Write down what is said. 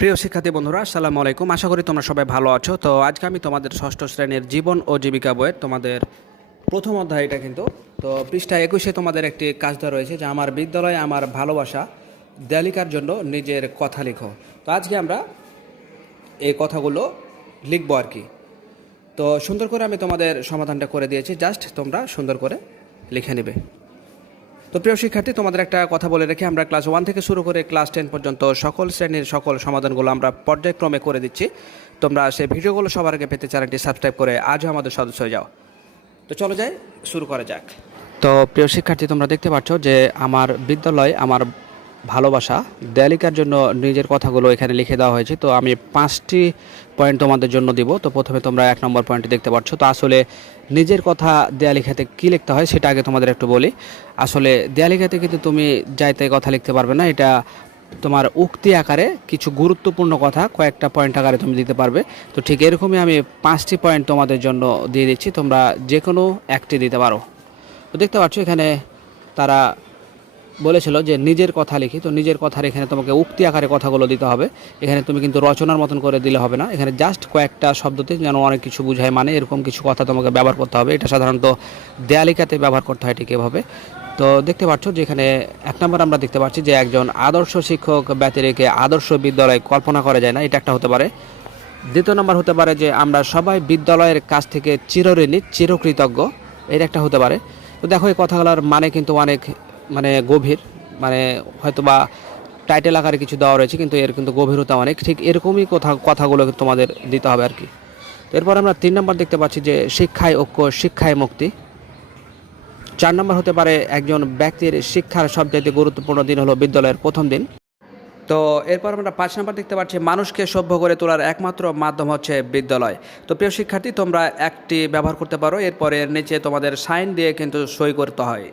প্রিয় শিক্ষার্থী বন্ধুরা, আসসালামু আলাইকুম। আশা করি তোমরা সবাই ভালো আছো। তো আজকে আমি তোমাদের ষষ্ঠ শ্রেণীর জীবন ও জীবিকা বইয়ের তোমাদের প্রথম অধ্যায়টা কিন্তু তো পৃষ্ঠা 21-এ তোমাদের একটি কাজ দেওয়া রয়েছে যে আমার বিদ্যালয় আমার ভালোবাসা, দেয়ালিকার জন্য নিজের কথা লিখো। তো আজকে আমরা এই কথাগুলো লিখবো আর কি। তো সুন্দর করে আমি তোমাদের সমাধানটা করে দিয়েছি, জাস্ট তোমরা সুন্দর করে লিখে নেবে। তো প্রিয় শিক্ষার্থী, তোমাদের একটা কথা বলে রেখে আমরা ক্লাস 1 থেকে শুরু করে ক্লাস 10 পর্যন্ত সকল শ্রেণীর সকল সমাধানগুলো আমরা পর্যায়ক্রমে করে দিচ্ছি। তোমরা সেই ভিডিওগুলো সবার আগে পেতে চ্যানেলটি সাবস্ক্রাইব করে আজও আমাদের সদস্য হয়ে যাও। তো চলো যাই, শুরু করা যাক। তো প্রিয় শিক্ষার্থী, তোমরা দেখতে পাচ্ছ যে আমার বিদ্যালয় আমার ভালোবাসা, দেয়ালিকার জন্য নিজের কথাগুলো এখানে লিখে দেওয়া হয়েছে। তো আমি 5টি পয়েন্ট তোমাদের জন্য দিব। তো প্রথমে তোমরা 1 নম্বর পয়েন্টে দেখতে পাচ্ছ। তো আসলে নিজের কথা দেয়ালিকাতে কী লিখতে হয় সেটা আগে তোমাদের একটু বলি। আসলে দেয়ালিকাতে কিন্তু তুমি যাইতে কথা লিখতে পারবে না, এটা তোমার উক্তি আকারে কিছু গুরুত্বপূর্ণ কথা কয়েকটা পয়েন্ট আকারে তুমি দিতে পারবে। তো ঠিক এরকমই আমি 5টি পয়েন্ট তোমাদের জন্য দিয়ে দিচ্ছি, তোমরা যে কোনো একটি দিতে পারো। তো দেখতে পাচ্ছ এখানে তারা বলেছিল যে নিজের কথা লিখি। তো নিজের কথার এখানে তোমাকে উক্তি আকারে কথাগুলো দিতে হবে। এখানে তুমি কিন্তু রচনার মতন করে দিলে হবে না, এখানে জাস্ট কয়েকটা শব্দতে যেন অনেক কিছু বুঝায়, মানে এরকম কিছু কথা তোমাকে ব্যবহার করতে হবে। এটা সাধারণত দেয়ালিকাতে ব্যবহার করতে হয় ঠিক এভাবে। তো দেখতে পাচ্ছ যে এখানে 1 নম্বর আমরা দেখতে পাচ্ছি যে একজন আদর্শ শিক্ষক ব্যতি রেখে আদর্শ বিদ্যালয় কল্পনা করা যায় না, এটা একটা হতে পারে। 2 নম্বর হতে পারে যে আমরা সবাই বিদ্যালয়ের কাছ থেকে চিরঋণী চিরকৃতজ্ঞ, এটা একটা হতে পারে। তো দেখো এই কথাগুলোর মানে কিন্তু অনেক গভীর, মানে হয়তো বা টাইটেল আকারে কিছু দেওয়া রয়েছে কিন্তু এর কিন্তু গভীরতা অনেক। ঠিক এরকমই কথাগুলো তোমাদের দিতে হবে আর কি। তো এরপর আমরা 3 নম্বর দেখতে পাচ্ছি যে শিক্ষায় ঐক্য, শিক্ষায় মুক্তি। 4 নম্বর হতে পারে একজন ব্যক্তির শিক্ষার সবচেয়ে গুরুত্বপূর্ণ দিন হলো বিদ্যালয়ের প্রথম দিন। তো এরপর আমরা 5 নম্বর দেখতে পাচ্ছি মানুষকে সভ্য করে তোলার একমাত্র মাধ্যম হচ্ছে বিদ্যালয়। তো প্রিয় শিক্ষার্থী, তোমরা একটি ব্যবহার করতে পারো, এরপরে এর নিচে তোমাদের সাইন দিয়ে কিন্তু সই করতে হয়।